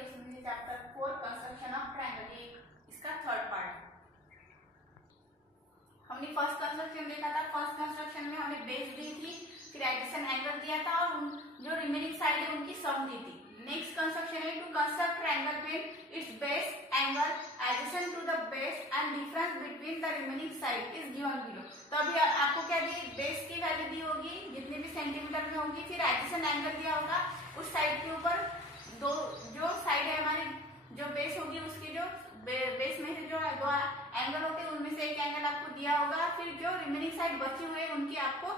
उसमें से chapter 4 construction of triangle, ये इसका थर्ड पार्ट। हमने फर्स्ट कंस्ट्रक्शन देखा था। फर्स्ट कंस्ट्रक्शन में हमें बेस दी थी, फिर एडिशन एंगल दिया था और जो रिमेनिंग साइड है उनकी सम दी थी। नेक्स्ट कंस्ट्रक्शन है to construct triangle with its base angle addition to the base and difference between the remaining side is given below. तो अभी आपको क्या दी, बेस की वैल्यू दी होगी जितने भी सेंटीमीटर में होगी, फिर एडिशन एंगल दिया होगा उस साइड के ऊपर, दो जो साइड है हमारी जो बेस होगी उसकी जो बेस में से जो दो एंगल होते हैं उनमें से एक एंगल आपको दिया होगा, फिर जो रिमेनिंग साइड बची हुई है उनकी आपको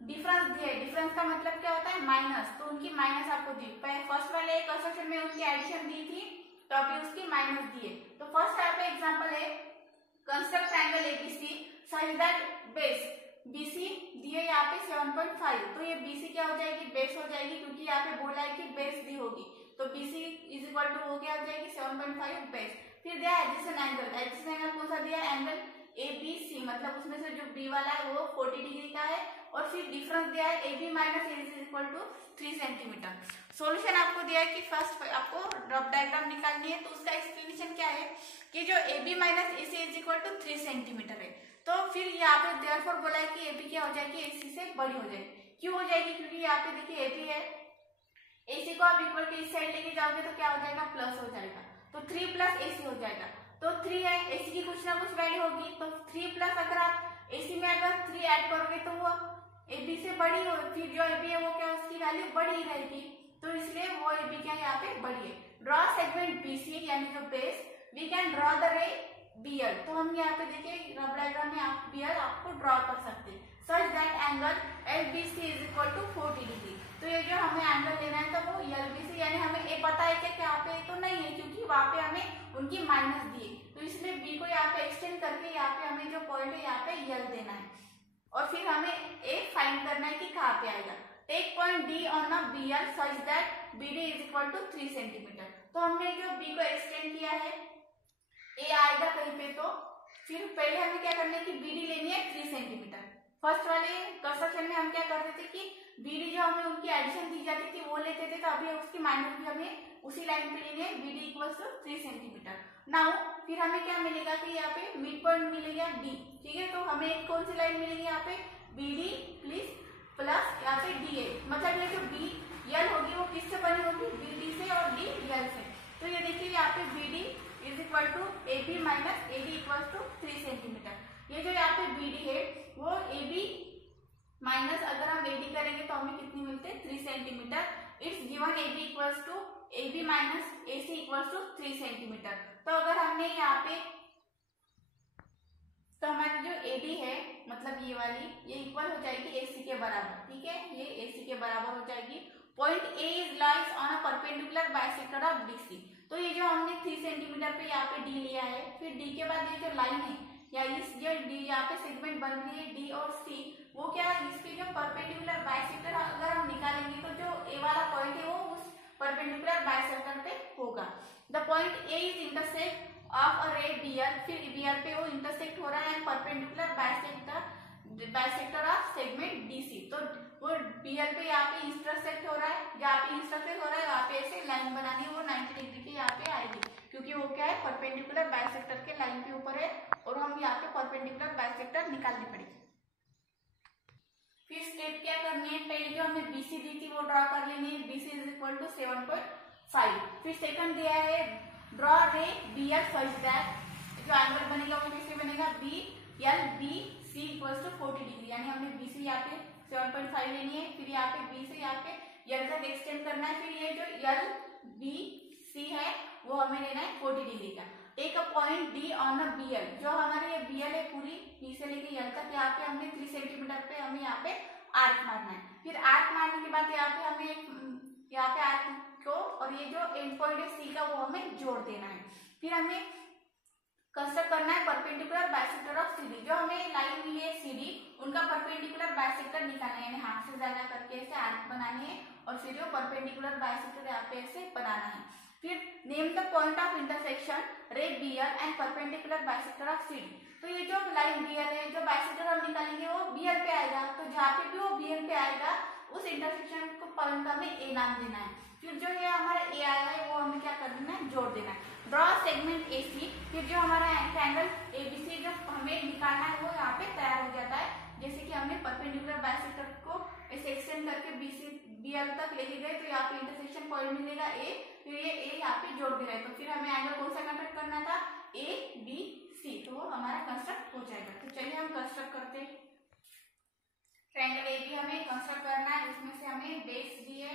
डिफरेंस दिया है। डिफरेंस का मतलब क्या होता है, माइनस, तो उनकी माइनस आपको दी। फर्स्ट वाले कंस्ट्रक्शन में उनकी एडिशन दी थी तो अभी उसकी माइनस दिए। तो फर्स्ट यहाँ पे एग्जांपल है construct triangle ABC such that base BC दिए यहाँ पे 7.5, तो ये बीसी क्या हो जाएगी, बेस हो जाएगी, क्योंकि यहाँ पे बोला है कि बेस दी होगी, तो बीसी इज इक्वल टू वो क्या हो जाएगी 7.5 बेस। फिर दिया एडजेसेंट एंगल, एडजेसेंट एंगल कौन सा दिया, एंगल एबीसी, मतलब उसमें से जो बी वाला है वो 40 डिग्री का है, और फिर डिफरेंस दिया है AB minus AC is equal to 3 centimetre. Solution आपको दिया है कि फर्स्ट आपको ड्रॉप डायग्राम निकालनी है, तो उसका एक्सप्लेनेशन क्या है कि जो AB minus AC is equal to 3 centimetre है, तो फिर यहाँ पे देयरफॉर बोला है कि AB क्या हो जाएगी, AC से बड़ी हो जाएगी। क्यों हो जाएगी, क्योंकि यहाँ पे देखिए AB है, AC को आप इक्वल के इस साइड लेके जाओगे तो क्या हो जाएगा, प्लस हो जाएगा, तो 3 प्लस AC हो जाएगा, तो 3 है, AC की कुछ ना कुछ वैल्यू होगी, तो 3 प्लस अगर आप AC में अगर 3 ऐड करोगे तो वो AB से बड़ी हो, फिर जो AB है वो क्या उसकी वैल्यू बड़ी रहेगी, तो इसलिए वो AB क्या यहाँ पे बड़ी है। ड्रॉ सेगमेंट BC यानी जो base, we can draw the ray BL, तो हम यहाँ पे देखिए रफ डायग्राम में आप BL आपको ड्रॉ कर सकते हैं such that angle LBC is equal to 40 degree. तो ये जो हमें एंगल लेना है तो वो LBC, यानी हमें ए पता है कि यहाँ पे तो नहीं है क्योंकि वहां पे हमें उनकी माइनस दिए, तो इसलिए B को यहाँ पे एक्सटेंड करके यहाँ पे हमें जो पॉइंट है यहाँ पे L देना है, और फिर हमें A फाइंड करना है कि कहाँ पे आएगा। Take point D on a BL such that BD is equal to 3 centimetre. तो हमने जो B को एक्सटेंड किया है, A आएगा कहीं पे, तो फिर पहले हमें क्या करना है कि BD लेनी है 3 सेंटीमीटर। फर्स्ट वाले कंस्ट्रक्शन में हम क्या करते थे कि BD जो हमें उनकी एडिशन दी जाती थी वो लेते थे, तो अभी उसकी माइनस भी हमें उसी लाइन पे लेनी है, BD equals to 3 centimetre. Now फिर हमें क्या मिलेगा कि यहाँ पे मिड पॉइंट मिलेगा D, ठीक है, तो हमें एक कौन सी लाइन मिलेगी यहाँ पे, BD प्लस यहाँ पे DA, मतलब ये जो BL होगी वो किससे बनी होगी, BD से और DL से। तो ये देखिए यहाँ पे BD is equal to AB minus AD equal to 3 centimetre. ये जो यहाँ पे BD है वो AB माइनस अगर हम AD करेंगे तो हमें कितनी मिलती है, 3 centimetre. It's given AB equals to AB minus AC equals to 3 centimetre. तो अगर हमने यहाँ पे, तो हमारी जो AD है मतलब ये वाली, ये इक्वल हो जाएगी AC के बराबर, ठीक है, ये AC के बराबर हो जाएगी। Point A is lies on a perpendicular bisector of DC। तो ये जो हमने 3 सेंटीमीटर पे यहाँ पे D लिया है, फिर D के बाद ये जो लाइन है या इस जो D यहाँ पे सेगमेंट बन रही है D और C, वो क्या इसके जो परपेंडिकुलर बाइसेक्टर अगर हम निकालेंगे तो जो A वाला पॉइंट है वो उस परपेंडिकुलर बाइसेक्टर पे होगा। The point A is intersect of a रे BL, फिर BL पे वो इंटरसेक्ट हो रहा है and perpendicular bisector of segment DC, तो वो BL पे यहाँ पे इंटरसेक्ट हो रहा है, जहाँ पे इंटरसेक्ट हो रहा है वहाँ पे ऐसे लाइन बनानी है, वो 90 डिग्री की यहाँ पे आएगी, क्योंकि वो क्या है परपेंडिकुलर बाइसेक्टर के लाइन के ऊपर है, और हम यहाँ पे परपेंडिकुलर बाइसेक्टर निकालनी पड़ेगी। फिर स्टेप क्या करनी है, पहले जो हमें BC दी थी वो ड्रॉ कर लेनी है, BC इज इक्वल टू 7.5। फिर सेकंड दिया है ड्रॉ रे BL सच दैट, जो एंगल बनेगा वो किससे बनेगा, BLBC इक्वल्स टू 40 डिग्री, यानी हमने BC यहाँ पे 7.5 लेनी है, फिर यहाँ पे B से यहाँ पे L तक एक्सटेंड करना है, फिर ये जो LBC है वो हमें लेना है 40 डिग्री का। Take a point D on a BL, जो हमारी ये BL है पूरी B से लेके L तक, यहाँ पे हमने 3 सेंटीमीटर पे हमें यहाँ पे आर्क मारना है। फिर आर्क मारने के बाद यहाँ पे हमें यहाँ पे आर्क को और ये जो एंड पॉइंट है C का वो हमें जोड़ देना है। फिर हमें कंस्ट्रक्ट करना है परपेंडिकुलर बाइसेक्टर ऑफ CD, जो हमें लाइन मिली है CD उनका परपेंडिकुलर बाइसेक्टर निकालना है, यानी हाथ से ज्यादा करके ऐसे आर्क बनानी है और फिर जो परपेंडिकुलर बाइसेक्टर यहाँ पे ऐसे बनाना है। फिर name the point of intersection रे BL and perpendicular bisector of CD, तो ये जो लाइन BL है जो बाइसेक्टर हम निकालेंगे वो BL पे आएगा, तो जहाँ पे भी वो BL पे आएगा उस इंटरसेक्शन को पॉइंट का हमें A नाम देना है। फिर जो ये हमारा A आया है वो हमें क्या कर देना है, जोड़ देना है। ड्रॉ सेगमेंट AC, फिर जो हमारा ट्रायंगल ABC जो हमें निकालना है वो यहाँ पे तैयार हो जाता है। जैसे कि हमने परपेंडिकुलर बाइसेक्टर को ऐसे एक्सटेंड करके BL तक लेके गए, तो यहाँ पे इंटरसेक्शन पॉइंट मिलेगा A, फिर ये A यहाँ पे जोड़ दे रहा है, तो फिर हमें एंगल कौन सा कंस्ट्रक्ट करना था, ABC, तो वो हमारा कंस्ट्रक्ट हो जाएगा। तो चलिए हम कंस्ट्रक्ट करते हैं। ट्रायंगल AB हमें कंस्ट्रक्ट करना है, उसमें से हमें बेस दिए,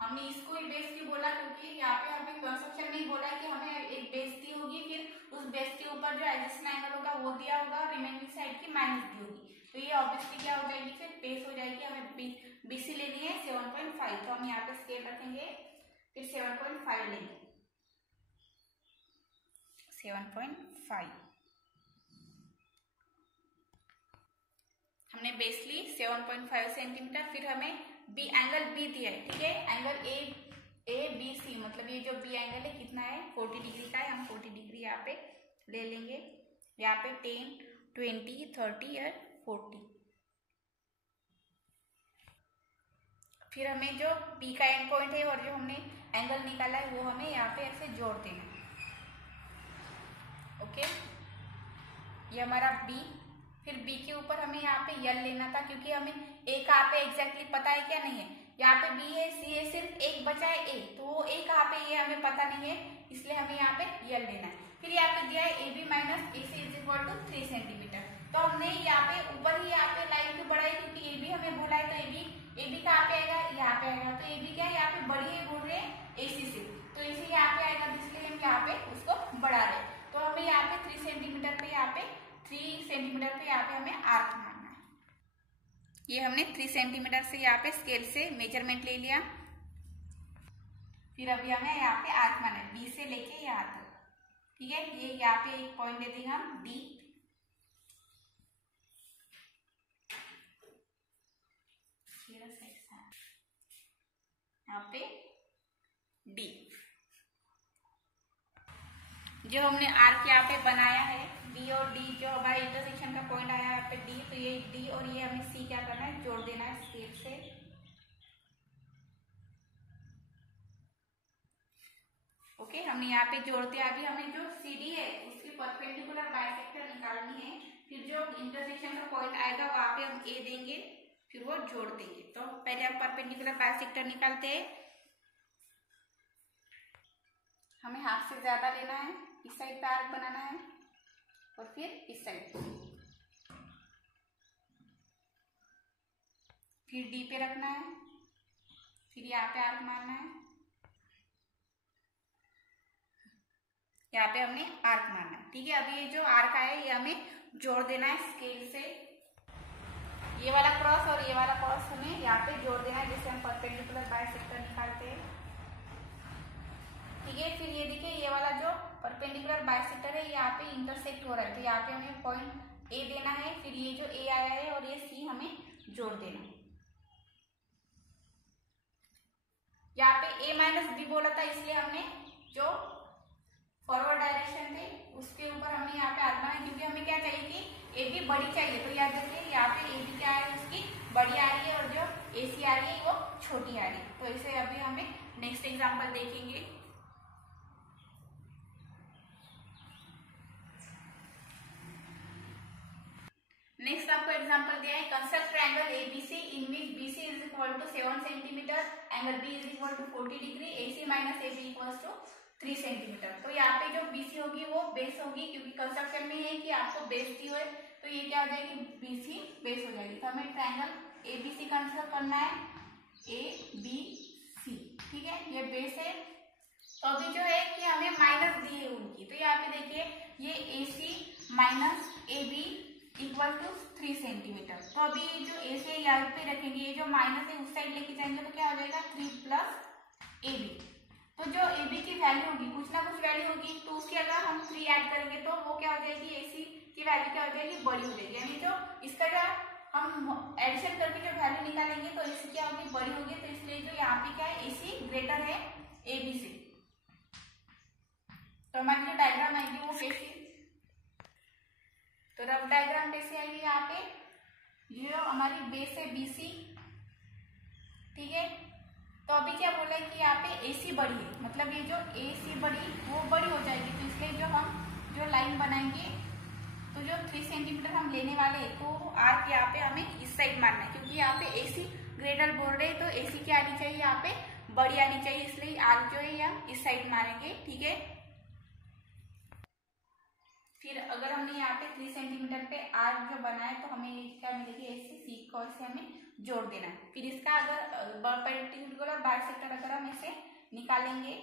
हमने इसको ही बेस क्यों बोला, क्योंकि यहाँ पे हमें कंस्ट्रक्शन में ही बोला कि हमें एक बेस दी होगी, फिर उस बेस के ऊपर जो एडजस्टेंट एंगल होगा वो दिया होगा, रिमेनिंग साइड की माइनस दी होगी, तो ये ऑब्वियसली क्या हो जाएगी, फिर बेस हो जाएगी। हमें BC लेनी है 7.5, तो हम यहाँ पे स्केल रखेंगे, फिर 7.5 लेंगे, 7.5 हमने बेस ली 7.5 सेंटीमीटर। फिर हमें एंगल B दिया है, ठीक है, एंगल ABC, मतलब ये जो B एंगल है कितना है, 40 डिग्री का है, हम 40 डिग्री यहाँ पे ले लेंगे। यहाँ पे 10, 20, 30 और 40। फिर हमें जो B का एंड पॉइंट है और जो हमने एंगल निकाला है वो हमें यहाँ पे ऐसे जोड़ देना है। ओके, ये हमारा B, फिर B के ऊपर हमें यहाँ पे L लेना था, क्योंकि हमें A कहाँ पे एग्जैक्टली पता है क्या नहीं है, यहाँ पे B है, C है, सिर्फ एक बचा है A, तो वो A कहाँ पे ये हमें पता नहीं है, इसलिए हमें यहाँ पे L लेना है। फिर यहाँ पे दिया है AB minus AC is equal to 3 centimetre, तो हमने यहाँ पे ऊपर ही यहाँ पे लाइन क्यों बढ़ाई, क्योंकि AB हमें बोला है, तो AB कहाँ पे आएगा, यहाँ पे आएगा, तो AB क्या है, यहाँ पे बड़ी है, बोल रहे हैं AC से, तो AC यहाँ पे आएगा, इसलिए हम यहाँ पे उसको बढ़ा रहे हैं। तो हमें यहाँ पे 3 सेंटीमीटर पे यहाँ पे 3 सेंटीमीटर पे यहाँ पे हमें आर्क मारना है। ये हमने 3 सेंटीमीटर से यहाँ पे स्केल से मेजरमेंट ले लिया। फिर अभी हमें यहाँ पे आर्क मारना है, B से लेके यहाँ तक, ठीक है। ये यहाँ पे एक पॉइंट दे देंगे हम D, यहाँ पे D, जो हमने आर्क यहाँ पे बनाया है B और D, जो हमारा इंटरसेक्शन का पॉइंट आया है यहाँ पे D, तो ये D और ये हमें C क्या करना है, जोड़ देना है स्केल से। ओके, हमने यहाँ पे जोड़ दिया। अभी हमें जो CD है उसकी परपेंडिकुलर बाइसेक्टर निकालनी है, फिर जो इंटरसेक्शन का पॉइंट आएगा वहां पे हम A देंगे, फिर वो जोड़ देंगे। तो पहले हम परपेंडिकुलर बाइसेक्टर निकालते हैं। हमें हाफ से ज्यादा लेना है, इस साइड पे आर्क बनाना है और फिर इस साइड, फिर D पे रखना है, फिर यहाँ पे आर्क मारना है, यहाँ पे हमने आर्क मारना है, ठीक है। अभी ये जो आर्क आया है ये हमें जोड़ देना है स्केल से, ये वाला क्रॉस और ये वाला क्रॉस हमें यहाँ पे जोड़ देना है, जैसे हम परपेंडिकुलर बाइसेक्टर निकालते हैं, ठीक है। फिर ये देखिए, ये वाला जो परपेंडिकुलर बाइसेक्टर है यहाँ पे इंटरसेक्ट हो रहा है, तो यहाँ पे हमें पॉइंट A देना है, फिर ये जो A आया है और ये C हमें जोड़ देना है। यहाँ पे A माइनस B बोला था, इसलिए हमने जो फॉरवर्ड डायरेक्शन थे उसके ऊपर हमने यहाँ पे आर्क बनाया, क्योंकि हमें क्या चाहिए कि AB बड़ी चाहिए, तो याद रखिए यहाँ पे AB क्या है, उसकी बड़ी आ रही है और जो AC आ रही है वो छोटी आ रही है। तो इसे अभी हमें नेक्स्ट एग्जाम्पल देखेंगे। नेक्स्ट आपको एग्जांपल दिया है, construct triangle ABC in which BC is equal to 7 centimetre, angle B is equal to 40 degree, AC minus AB equal to 3 centimetre. तो यहाँ पे जो BC होगी वो बेस होगी, क्योंकि कंस्ट्रक्शन में है कि आपको बेस दी हुए, तो ये क्या हो जाएगी, BC बेस हो जाएगी। तो हमें ट्रायंगल ABC कंस्ट्रक्ट करना है, ABC, ठीक है, ये बेस है। तो अभी जो है कि हमें माइनस दी है उनकी, तो यहाँ पे देखिए ये AC minus AB equal to 3 centimetre. तो अभी जो AC यहाँ पे रखेंगे, ये जो माइनस है उस साइड लेके जाएंगे, तो क्या हो जाएगा 3 प्लस AB। तो जो AB की वैल्यू होगी, कुछ ना कुछ वैल्यू होगी, तो उसकी अगर हम 3 ऐड करेंगे तो वो क्या हो जाएगी, AC की वैल्यू क्या हो जाएगी, बड़ी हो जाएगी। यानी जो इसका जो हम एडिशन करके जो वैल्यू निकालेंगे तो AC क्या होगी, बड़ी होगी। तो इसलिए जो यहाँ पे क्या है, AC ग्रेटर है AB से। तो हमारी जो डायग्राम आएगी वो कैसी, तो रफ डायग्राम कैसे आएगी, यहाँ पे जो हमारी बेस है BC, ठीक है। तो अभी क्या बोला है कि यहाँ पे AC बड़ी है, मतलब ये जो AC बड़ी वो बड़ी हो जाएगी, तो इसलिए जो हम जो लाइन बनाएंगे तो जो 3 सेंटीमीटर हम लेने वाले हैं तो आर्क यहाँ पे हमें इस साइड मारना है, क्योंकि यहाँ पे AC ग्रेडल बोल रहे हैं तो AC क्या आनी चाहिए, यहाँ पे बड़ी आनी चाहिए, इसलिए आर्क जो है हम इस साइड मारेंगे। ठीक है, फिर अगर हमने यहाँ पे 3 सेंटीमीटर पे आर्क जो बनाया तो हमें क्या मिलेगी, ऐसे सीख को ऐसे हमें जोड़ देना है। फिर इसका अगर परपेंडिकुलर बाइसेक्टर अगर हम ऐसे निकालेंगे,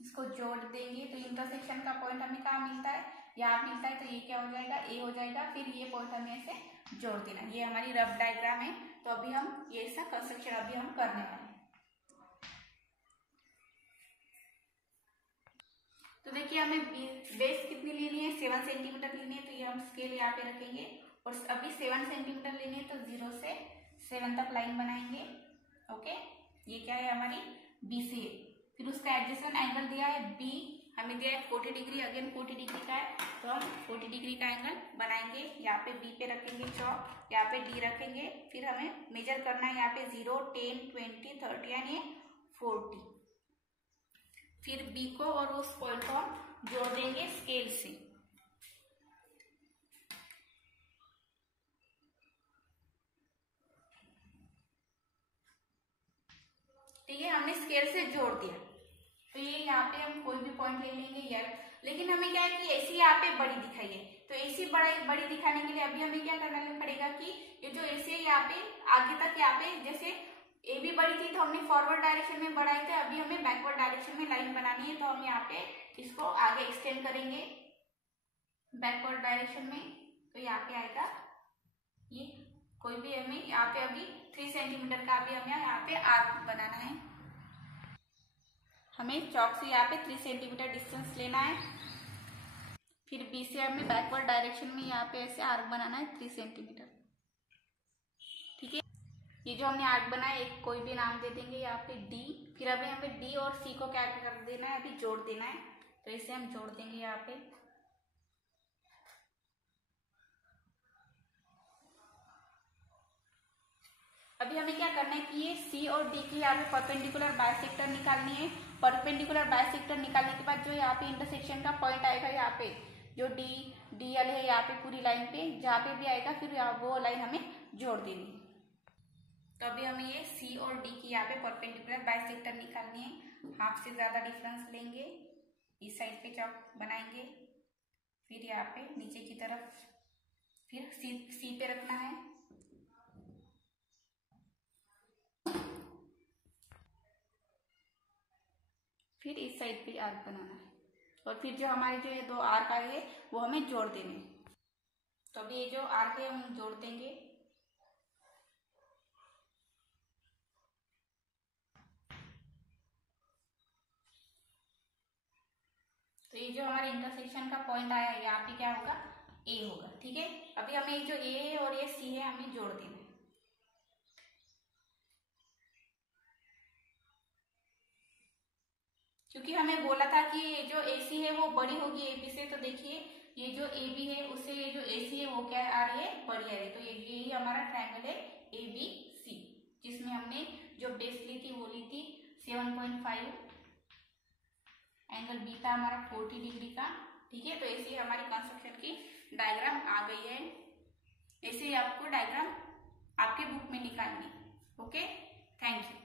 इसको जोड़ देंगे तो इंटरसेक्शन का पॉइंट हमें कहाँ मिलता है, यहाँ मिलता है, तो ये क्या हो जाएगा, ए हो जाएगा। फिर ये पॉइंट हमें ऐसे जोड़ देना। ये हमारी रफ डायग्राम है। तो अभी हम ये ऐसा कंस्ट्रक्शन अभी हम करने वाले हैं। तो देखिए हमें बेस कितनी लेनी है, 7 सेंटीमीटर लेनी है, तो ये हम स्केल यहाँ पे रखेंगे और अभी 7 सेंटीमीटर लेनी है, तो 0 से 7 तक लाइन बनाएंगे। ओके, ये क्या है, हमारी BC है। फिर उसका एडजेसेंट एंगल दिया है B, हमें दिया है 40 डिग्री, अगेन 40 डिग्री का है, तो हम 40 डिग्री का एंगल बनाएंगे। यहाँ पे B पे रखेंगे चौक, यहाँ पे D रखेंगे। फिर हमें मेजर करना है, यहाँ पे 0, 10, 20, 30 यानी 40। फिर B को और उस पॉइंट को हम जोड़ देंगे स्केल से। ठीक है, हमने स्केल से जोड़ दिया। तो ये यहाँ पे हम कोई भी पॉइंट ले लेंगे यार, लेकिन हमें क्या है कि AC यहाँ पे बड़ी दिखाई है, तो AC बड़ी दिखाने के लिए अभी हमें क्या करना पड़ेगा कि ये जो AC है यहाँ पे आगे तक, यहाँ पे जैसे AB बड़ी थी तो हमने फॉरवर्ड डायरेक्शन में बढ़ाई थे, अभी हमें बैकवर्ड डायरेक्शन में लाइन बनानी है, तो हम यहाँ पे इसको आगे एक्सटेंड करेंगे बैकवर्ड डायरेक्शन में। तो यहाँ पे आएगा ये, कोई भी हमें यहाँ पे अभी 3 सेंटीमीटर का अभी हमें यहाँ पे आर्क बनाना है। हमें चौक से यहाँ पे 3 सेंटीमीटर डिस्टेंस लेना है। फिर B से हमें बैकवर्ड डायरेक्शन में यहाँ पे ऐसे आर्क बनाना है 3 सेंटीमीटर। ठीक है, ये जो हमने आर्क बनाया एक कोई भी नाम दे देंगे यहाँ पे D। फिर अभी हमें D और C को क्या कर देना है, अभी जोड़ देना है, तो इसे हम जोड़ देंगे यहाँ पे। अभी हमें क्या करना है कि ये C और D की यहाँ पे परपेंडिकुलर बाइसेक्टर निकालनी है। परपेंडिकुलर बाइसेक्टर निकालने के बाद जो यहाँ पे इंटरसेक्शन का पॉइंट आएगा, यहाँ पे जो DL है यहाँ पे पूरी लाइन पे जहाँ पे भी आएगा, फिर वो लाइन हमें जोड़ देनी है। तो अभी हमें ये C और D की यहाँ पे परपेंडिकुलर बाइसेक्टर निकालनी है। हाफ से ज्यादा डिफरेंस लेंगे, इस साइड पे चौक बनाएंगे, फिर यहाँ पे नीचे की तरफ, फिर C पे रखना है, फिर इस साइड पे आर्क बनाना है, और फिर जो हमारे जो ये 2 आर्क आए हैं वो हमें जोड़ देने। तो अभी ये जो आर्क है हम जोड़ देंगे। तो ये जो हमारे इंटरसेक्शन का पॉइंट आया है यहाँ पे क्या होगा, A होगा। ठीक है, अभी हमें जो A है और ये C है हमें जोड़ देना है। क्योंकि हमें बोला था कि जो AC है वो बड़ी होगी AB से, तो देखिए ये जो AB है उससे ये जो AC है वो क्या आ रही है, बड़ी आ रही है। तो यही हमारा ट्रायंगल है ABC, जिसमें हमने जो बेस ली थी वो ली थी 7.5, एंगल B था हमारा 40 डिग्री का। ठीक है, तो ऐसे हमारी कंस्ट्रक्शन की डायग्राम आ गई है। ऐसे ही आपको डायग्राम आपके बुक में निकालनी। Okay, thank you.